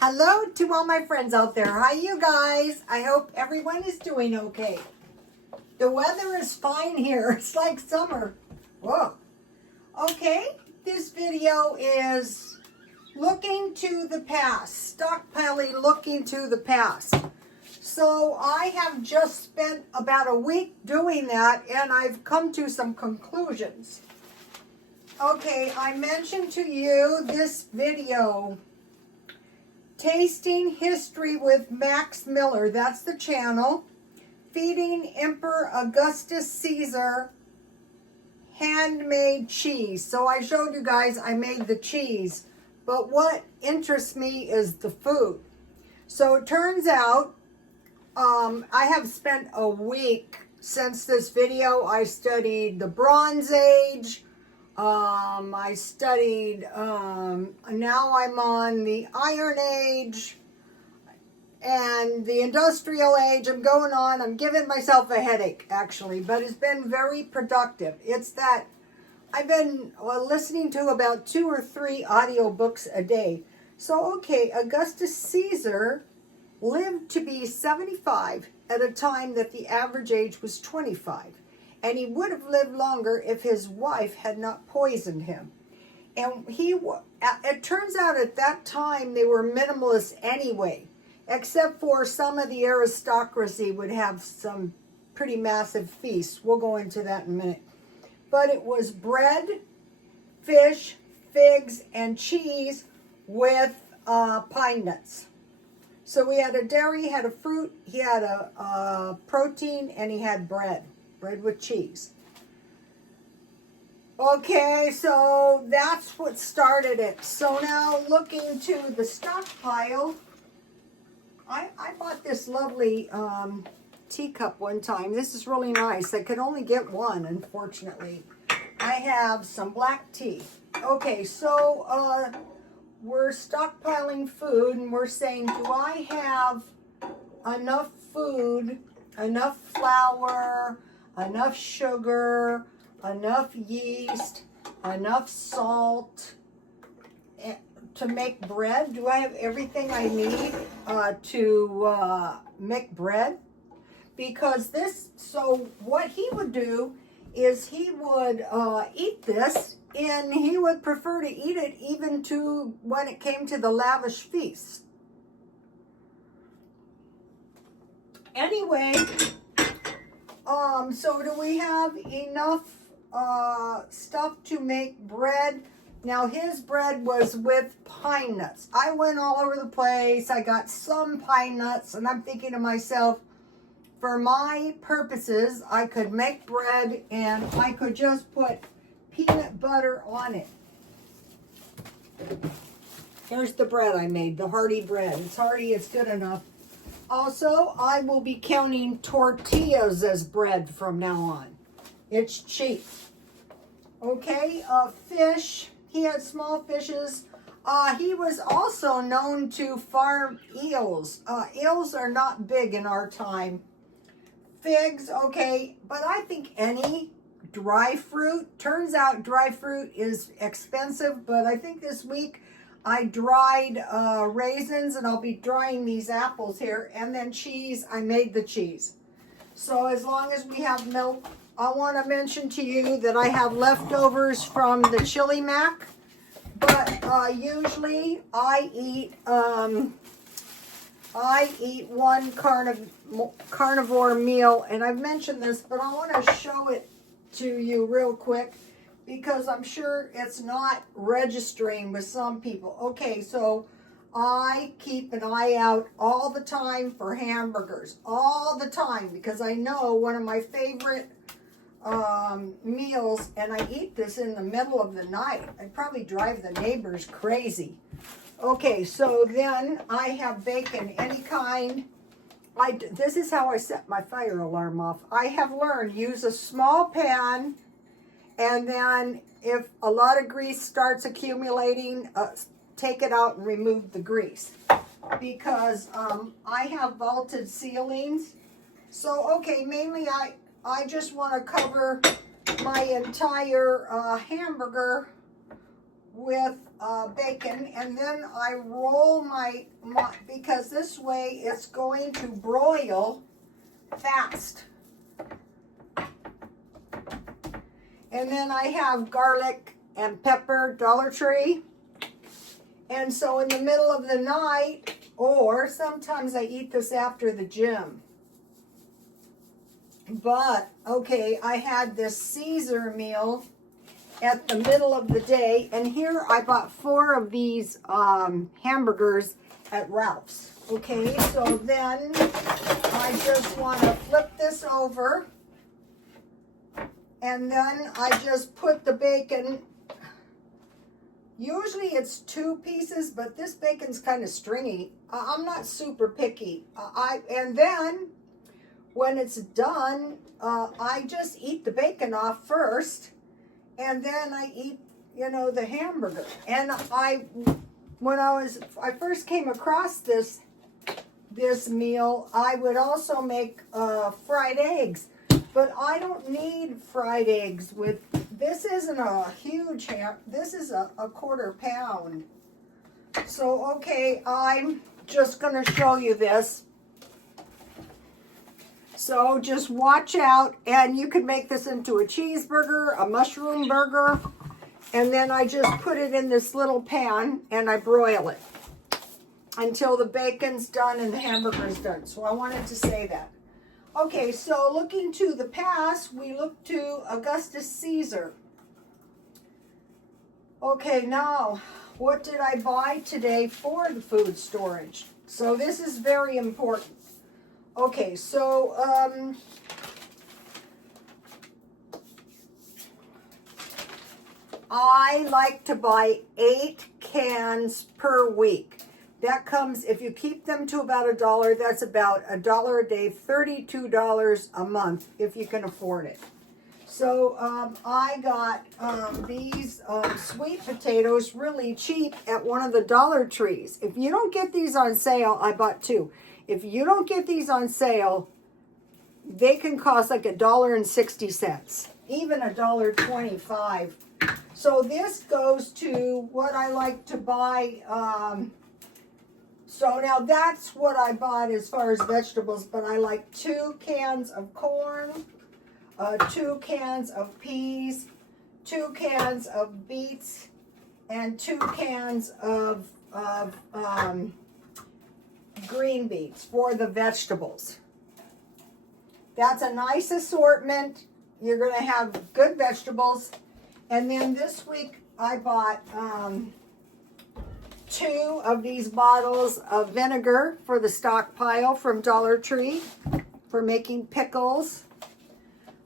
Hello to all my friends out there. Hi, you guys. I hope everyone is doing okay. The weather is fine here. It's like summer. Whoa. Okay, this video is looking to the past. Stockpiling, looking to the past. So I have just spent about a week doing that, and I've come to some conclusions. Okay, I mentioned to you this video, Tasting History with Max Miller. That's the channel. Feeding Emperor Augustus Caesar handmade cheese. So I showed you guys I made the cheese. But what interests me is the food. So it turns out I have spent a week since this video. I studied the Bronze Age. I studied, now I'm on the Iron Age and the Industrial Age. I'm going on. I'm giving myself a headache, actually, but it's been very productive. It's that I've been listening to about 2 or 3 audiobooks a day. So, okay, Augustus Caesar lived to be 75 at a time that the average age was 25. And he would have lived longer if his wife had not poisoned him. And it turns out at that time they were minimalists anyway, except for some of the aristocracy would have some pretty massive feasts. We'll go into that in a minute. But it was bread, fish, figs, and cheese with pine nuts. So he had a dairy, he had a fruit, he had a protein, and he had bread. Bread with cheese. Okay, so that's what started it. So now looking to the stockpile, I bought this lovely teacup one time. This is really nice. I could only get one, unfortunately. I have some black tea. Okay, so we're stockpiling food, and we're saying, do I have enough food, enough flour, enough sugar, enough yeast, enough salt to make bread? Do I have everything I need to make bread? Because so what he would do is he would eat this, and he would prefer to eat it even to when it came to the lavish feasts. Anyway, so do we have enough stuff to make bread? Now his bread was with pine nuts. I went all over the place. I got some pine nuts, and I'm thinking to myself, for my purposes, I could make bread and I could just put peanut butter on it. Here's the bread I made, the hearty bread. It's hearty, it's good enough. Also, I will be counting tortillas as bread from now on. It's cheap. Okay, fish. He had small fishes. He was also known to farm eels. Eels are not big in our time. Figs, okay, but I think any dry fruit. Turns out dry fruit is expensive, but I think this week I dried raisins, and I'll be drying these apples here, and then cheese. I made the cheese. So as long as we have milk, I want to mention to you that I have leftovers from the chili mac, but usually I eat one carnivore meal, and I've mentioned this, but I want to show it to you real quick, because I'm sure it's not registering with some people. Okay, so I keep an eye out all the time for hamburgers. All the time, because I know one of my favorite meals, and I eat this in the middle of the night. I probably drive the neighbors crazy. Okay, so then I have bacon, any kind. This is how I set my fire alarm off. I have learned, use a small pan, and then if a lot of grease starts accumulating, take it out and remove the grease. Because I have vaulted ceilings. So, okay, mainly I just want to cover my entire hamburger with bacon, and then I roll my, because this way it's going to broil fast. And then I have garlic and pepper, Dollar Tree. And so in the middle of the night, or sometimes I eat this after the gym. But, okay, I had this Caesar meal at the middle of the day, and here I bought 4 of these hamburgers at Ralph's. Okay, so then I just want to flip this over, and then I just put the bacon. Usually it's 2 pieces, but this bacon's kind of stringy. I'm not super picky. And then when it's done, I just eat the bacon off first, and then I eat, you know, the hamburger. And when I first came across this meal, I would also make fried eggs. But I don't need fried eggs with, this isn't a huge ham, this is a 1/4 pound. So, okay, I'm just gonna show you this. So just watch out, and you can make this into a cheeseburger, a mushroom burger, and then I just put it in this little pan and I broil it until the bacon's done and the hamburger's done. So I wanted to say that. Okay, so looking to the past, we look to Augustus Caesar. Okay, now, what did I buy today for the food storage? So this is very important. Okay, so, I like to buy 8 cans per week. That comes, if you keep them to about $1, that's about $1 a day, $32 a month if you can afford it. So I got these sweet potatoes really cheap at one of the Dollar Trees. If you don't get these on sale, I bought 2. If you don't get these on sale, they can cost like $1.60, even $1.25. So this goes to what I like to buy. So now that's what I bought as far as vegetables, but I like 2 cans of corn, 2 cans of peas, 2 cans of beets, and 2 cans of green beans for the vegetables. That's a nice assortment. You're going to have good vegetables. And then this week I bought 2 of these bottles of vinegar for the Stockpile from Dollar Tree for making pickles.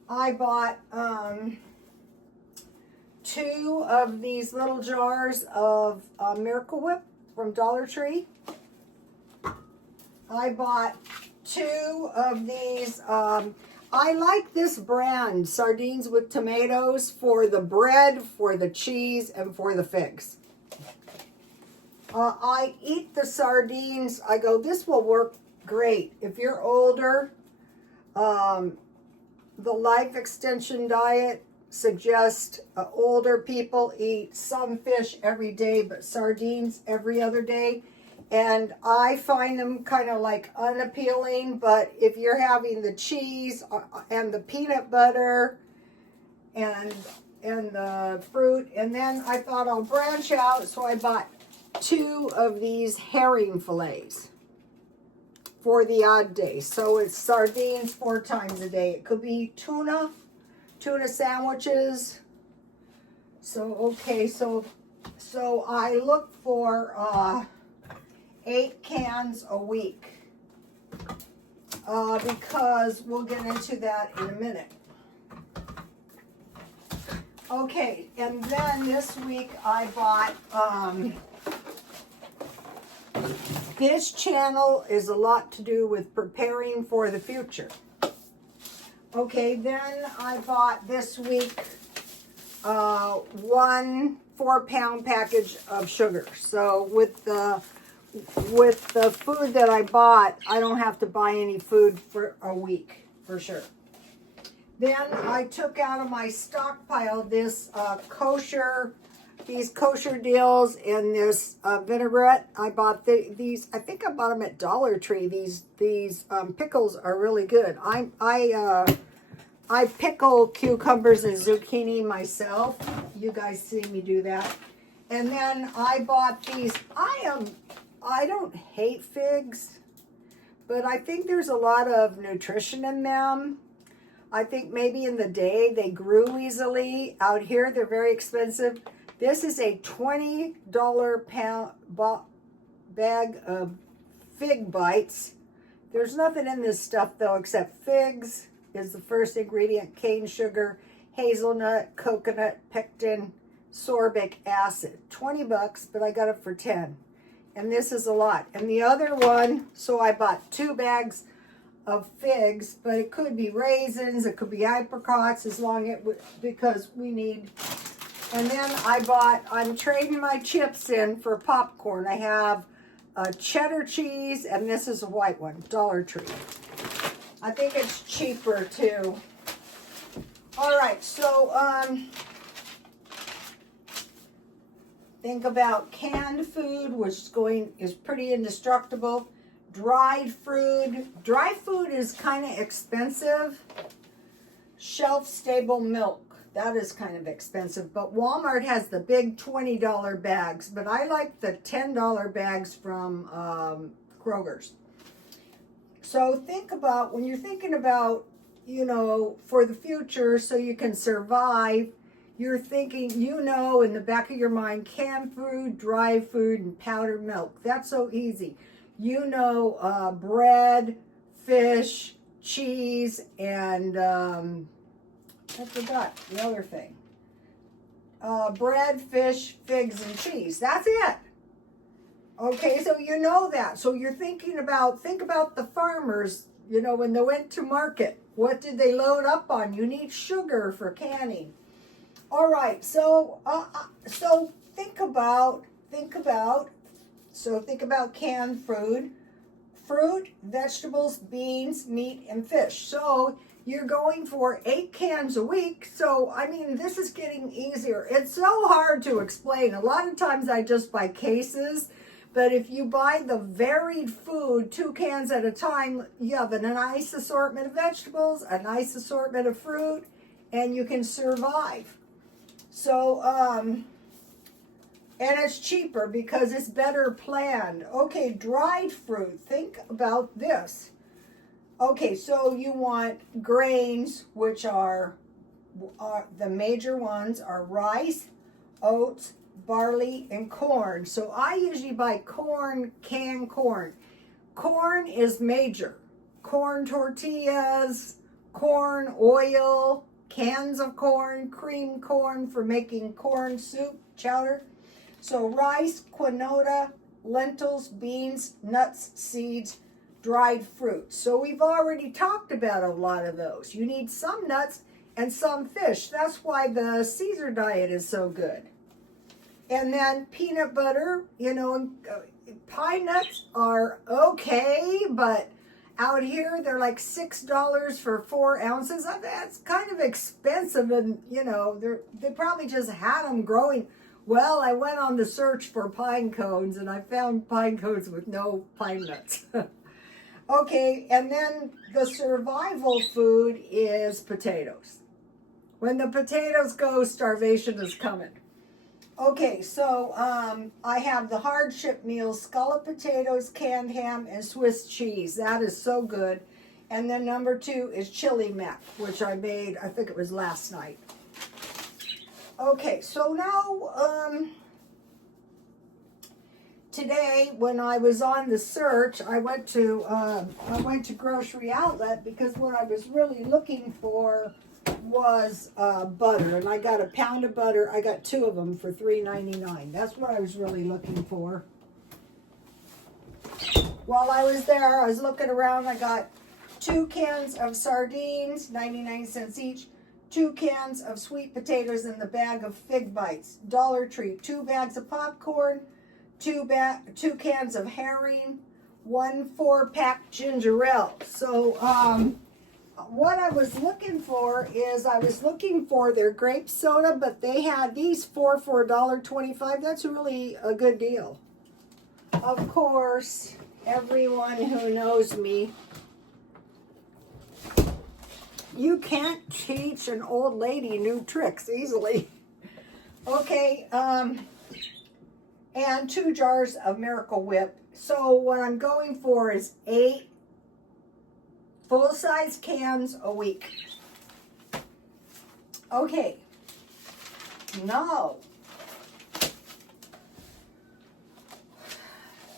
I bought 2 of these little jars of Miracle Whip from Dollar Tree. I bought 2 of these. I like this brand, Sardines with Tomatoes, for the bread, for the cheese, and for the figs. I eat the sardines. I go, this will work great. If you're older, the Life Extension Diet suggests older people eat some fish every day, but sardines every other day. And I find them kind of like unappealing, but if you're having the cheese and the peanut butter and the fruit, and then I thought I'll branch out, so I bought 2 of these herring fillets for the odd day. So it's sardines 4 times a day. It could be tuna sandwiches. So, okay, so I look for 8 cans a week because we'll get into that in a minute. Okay, and then this week I bought, this channel is a lot to do with preparing for the future. Okay, then I bought this week 1 4-pound package of sugar. So with the food that I bought, I don't have to buy any food for a week, for sure. Then I took out of my stockpile this kosher these kosher deals and this vinaigrette. I bought these. I think I bought them at Dollar Tree. These pickles are really good. I pickle cucumbers and zucchini myself. You guys see me do that. And then I bought these. I don't hate figs, but I think there's a lot of nutrition in them. I think maybe in the day they grew easily. Out here, they're very expensive. This is a $20 bag of fig bites. There's nothing in this stuff though except figs is the first ingredient, cane sugar, hazelnut, coconut, pectin, sorbic acid. 20 bucks, but I got it for 10. And this is a lot. And the other one, so I bought 2 bags of figs, but it could be raisins, it could be apricots, as long as because we need. And then I'm trading my chips in for popcorn. I have a cheddar cheese, and this is a white one, Dollar Tree. I think it's cheaper too. All right, so think about canned food, which is pretty indestructible. Dried food. Dry food is kind of expensive. Shelf-stable milk. That is kind of expensive. But Walmart has the big $20 bags. But I like the $10 bags from Kroger's. So think about, when you're thinking about, for the future so you can survive, you're thinking, in the back of your mind, canned food, dry food, and powdered milk. That's so easy. Bread, fish, cheese, and I forgot the other thing. Bread, fish, figs, and cheese. That's it. Okay, so you know that. So you're think about the farmers, when they went to market. What did they load up on? You need sugar for canning. All right, so think about canned food, fruit, vegetables, beans, meat, and fish. So you're going for 8 cans a week. So, this is getting easier. It's so hard to explain. A lot of times I just buy cases, but if you buy the varied food, 2 cans at a time, you have a nice assortment of vegetables, a nice assortment of fruit, and you can survive. So, and it's cheaper because it's better planned. Okay, dried fruit. Think about this. Okay, so you want grains, which are the major ones are rice, oats, barley, and corn. So I usually buy canned corn. Corn is major. Corn tortillas, corn oil, cans of corn, cream corn for making corn soup, chowder. So rice, quinoa, lentils, beans, nuts, seeds, dried fruit. So we've already talked about a lot of those. You need some nuts and some fish. That's why the Caesar diet is so good. And then peanut butter, pine nuts are okay, but out here they're like $6 for 4 ounces. That's kind of expensive, and they probably just had them growing. Well, I went on the search for pine cones, and I found pine cones with no pine nuts. Okay, and then the survival food is potatoes. When the potatoes go, starvation is coming. Okay, so I have the hardship meals, scalloped potatoes, canned ham, and Swiss cheese. That is so good. And then number 2 is chili mac, which I made, I think it was last night. Okay, so now, today when I was on the search, I went to Grocery Outlet because what I was really looking for was butter, and I got a pound of butter. I got 2 of them for $3.99. That's what I was really looking for. While I was there, I was looking around. I got 2 cans of sardines, 99 cents each. 2 cans of sweet potatoes in the bag of fig bites, Dollar Tree. 2 bags of popcorn, 2 cans of herring, 1 4-pack ginger ale. So what I was looking for is I was looking for their grape soda, but they had these for $1.25. That's really a good deal. Of course, everyone who knows me, you can't teach an old lady new tricks easily. Okay, and 2 jars of Miracle Whip. So what I'm going for is 8 full-size cans a week. Okay, now,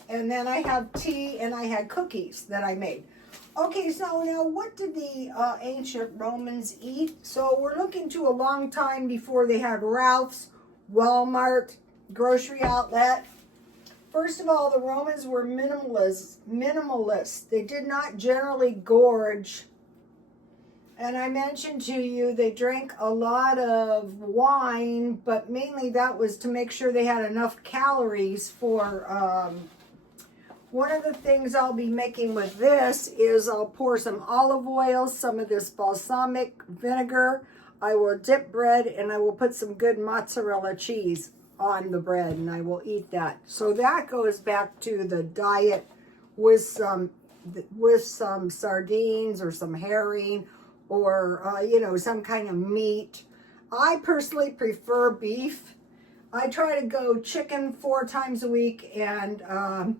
and then I have tea and I had cookies that I made. Okay, so now what did the ancient Romans eat? So we're looking to a long time before they had Ralph's, Walmart, grocery outlet. First of all, the Romans were minimalists. They did not generally gorge. And I mentioned to you they drank a lot of wine, but mainly that was to make sure they had enough calories for... one of the things I'll be making with this is I'll pour some olive oil, some of this balsamic vinegar. I will dip bread and I will put some good mozzarella cheese on the bread and I will eat that. So that goes back to the diet with some sardines or some herring or, you know, some kind of meat. I personally prefer beef. I try to go chicken 4 times a week and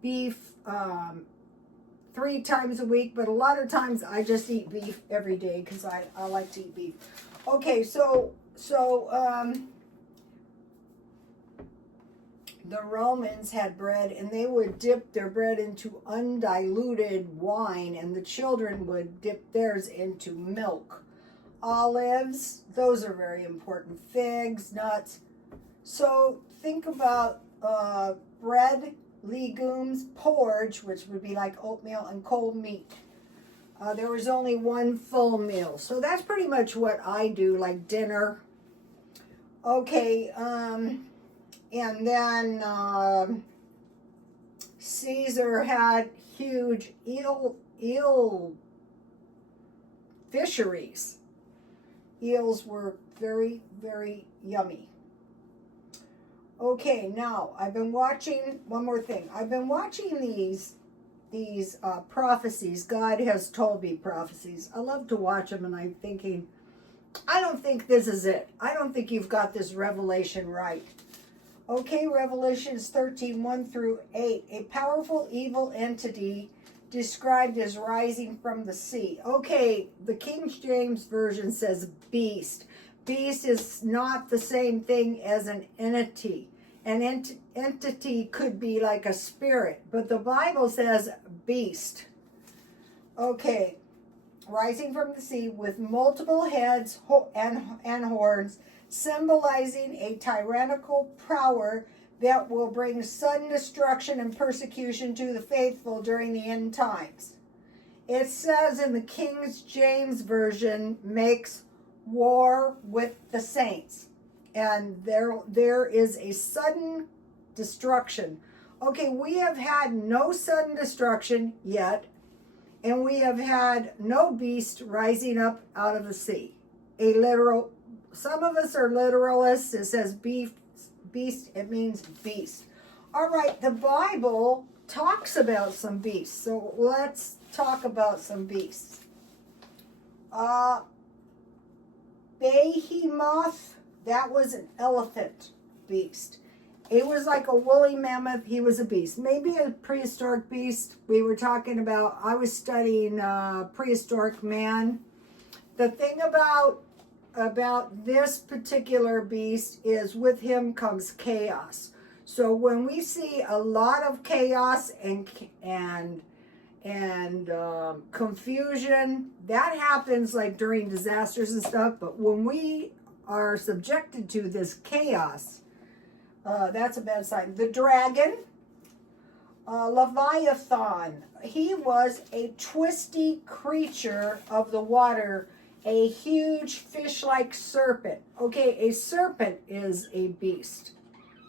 beef 3 times a week, but a lot of times I just eat beef every day because I like to eat beef. Okay, so the Romans had bread and they would dip their bread into undiluted wine and the children would dip theirs into milk. Olives, those are very important. Figs, nuts. So think about bread, legumes, porridge, which would be like oatmeal, and cold meat. There was only 1 full meal. So that's pretty much what I do, like dinner. Okay, and then Caesar had huge eel fisheries. Eels were very, very yummy. Okay, now I've been watching, one more thing. I've been watching these prophecies. God has told me prophecies. I love to watch them and I'm thinking, I don't think this is it. I don't think you've got this revelation right. Okay, Revelations 13, 1 through 8. A powerful evil entity described as rising from the sea. Okay, the King James Version says beast. Beast is not the same thing as an entity. An entity could be like a spirit, but the Bible says beast. Okay, rising from the sea with multiple heads and horns, symbolizing a tyrannical power that will bring sudden destruction and persecution to the faithful during the end times. It says in the King James Version, makes war with the saints. And there is a sudden destruction. Okay, we have had no sudden destruction yet, and we have had no beast rising up out of the sea. Some of us are literalists. It says beast, it means beast. All right, the Bible talks about some beasts, so let's talk about some beasts. Behemoth, that was an elephant beast. It was like a woolly mammoth. He was a beast. Maybe a prehistoric beast. We were talking about, I was studying prehistoric man. The thing about this particular beast is with him comes chaos. So when we see a lot of chaos and confusion, that happens like during disasters and stuff. But when we are subjected to this chaos, that's a bad sign. The dragon, Leviathan, he was a twisty creature of the water, a huge fish-like serpent. Okay, a serpent is a beast.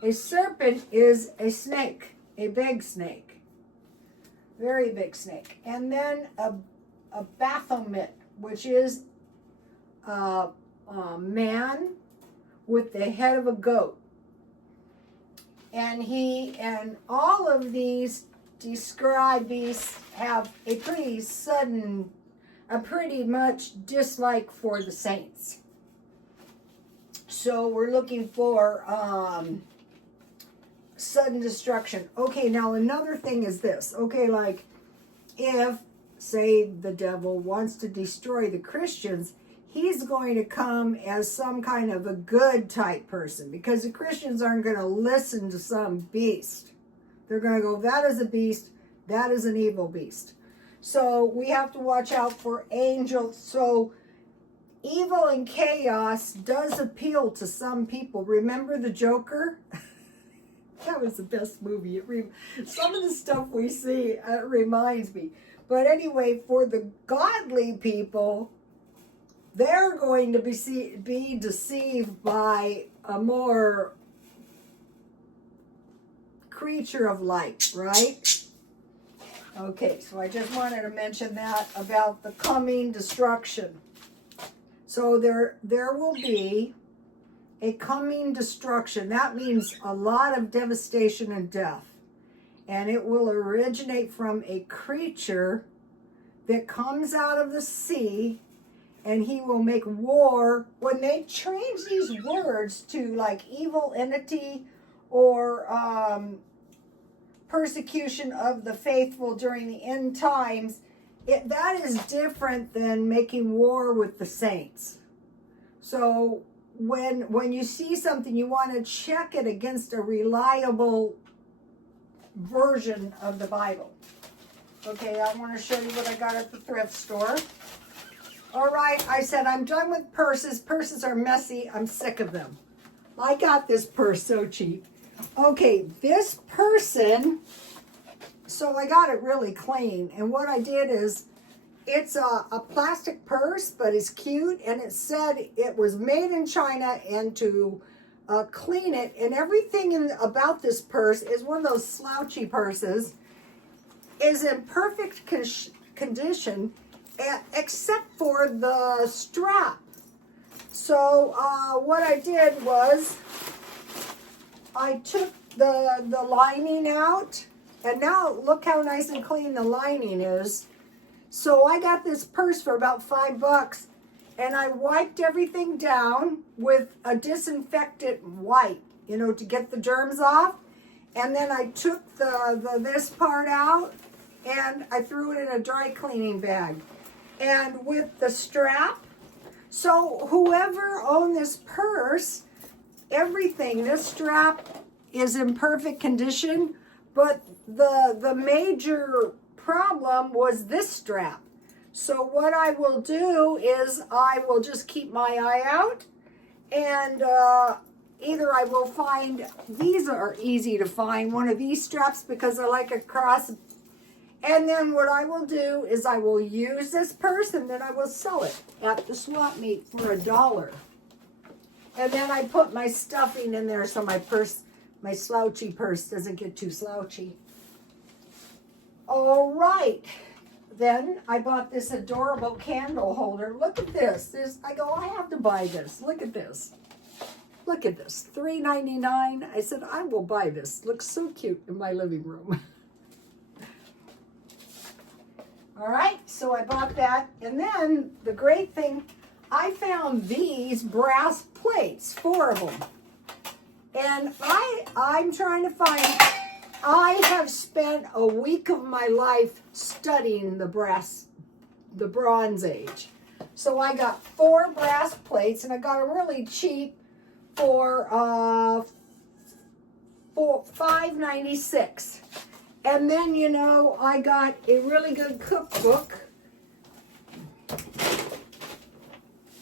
A serpent is a snake, a big snake, very big snake. And then a Baphomet. which is a man with the head of a goat. And all of these describe these have a pretty much dislike for the saints. So we're looking for sudden destruction. Okay, now another thing is this. Okay, like if, say, the devil wants to destroy the Christians, he's going to come as some kind of a good type person, because the Christians aren't going to listen to some beast. They're going to go, that is a beast, that is an evil beast. So we have to watch out for angels. So evil and chaos does appeal to some people. Remember the Joker? That was the best movie. Some of the stuff we see reminds me. But anyway, for the godly people, they're going to be deceived by a more creature of light, right? Okay, so I just wanted to mention that about the coming destruction. So there will be a coming destruction. That means a lot of devastation and death. And it will originate from a creature that comes out of the sea, and he will make war. When they change these words to like evil entity or persecution of the faithful during the end times, that is different than making war with the saints. So when you see something, you want to check it against a reliable version of the Bible. Okay, I want to show you what I got at the thrift store. All right, I said I'm done with purses. Purses are messy. I'm sick of them. I got this purse so cheap. Okay, this person, so I got it really clean. And what I did is, it's a plastic purse, but it's cute. And it said it was made in China, and to clean it. And everything about this purse is one of those slouchy purses, is in perfect condition, except for the strap. So what I did was I took the lining out, and now look how nice and clean the lining is. So I got this purse for about $5, and I wiped everything down with a disinfectant wipe, to get the germs off. And then I took this part out, and I threw it in a dry cleaning bag. And with the strap, so whoever owned this purse, this strap is in perfect condition, but the major problem was this strap. So what I will do is I will just keep my eye out, and either I will find, these are easy to find, one of these straps, because I like a cross. And then what I will do is I will use this purse, and then I will sell it at the swap meet for $1. And then I put my stuffing in there so my slouchy purse doesn't get too slouchy. All right. Then I bought this adorable candle holder. Look at this. I go, I have to buy this. Look at this. Look at this. $3.99. I said, I will buy this. Looks so cute in my living room. All right, so I bought that. And then the great thing, I found these brass plates, 4 of them. And I'm trying to find, I have spent a week of my life studying the Bronze Age. So I got 4 brass plates, and I got a really cheap for $5.96. And then, I got a really good cookbook.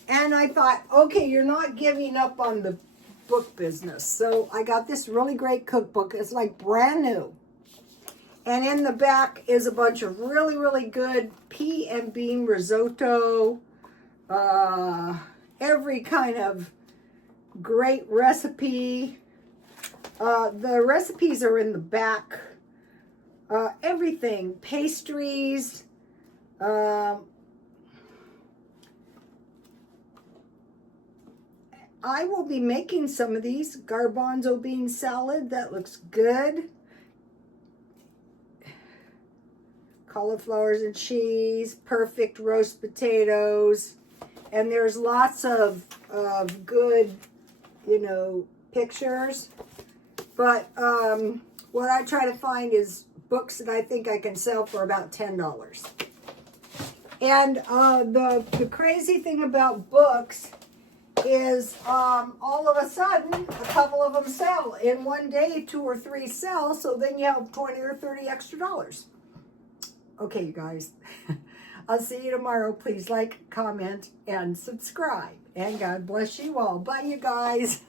And I thought, okay, you're not giving up on the book business. So I got this really great cookbook. It's like brand new. And in the back is a bunch of really, really good pea and bean risotto. Every kind of great recipe. The recipes are in the back. Everything, pastries, I will be making some of these. Garbanzo bean salad, that looks good. Cauliflowers and cheese, perfect roast potatoes. And there's lots of good, you know, pictures. But what I try to find is books that I think I can sell for about $10. And the crazy thing about books is all of a sudden a couple of them sell. In one day, 2 or 3 sell, so then you have 20 or 30 extra dollars. Okay, you guys. I'll see you tomorrow. Please like, comment, and subscribe. And God bless you all. Bye, you guys.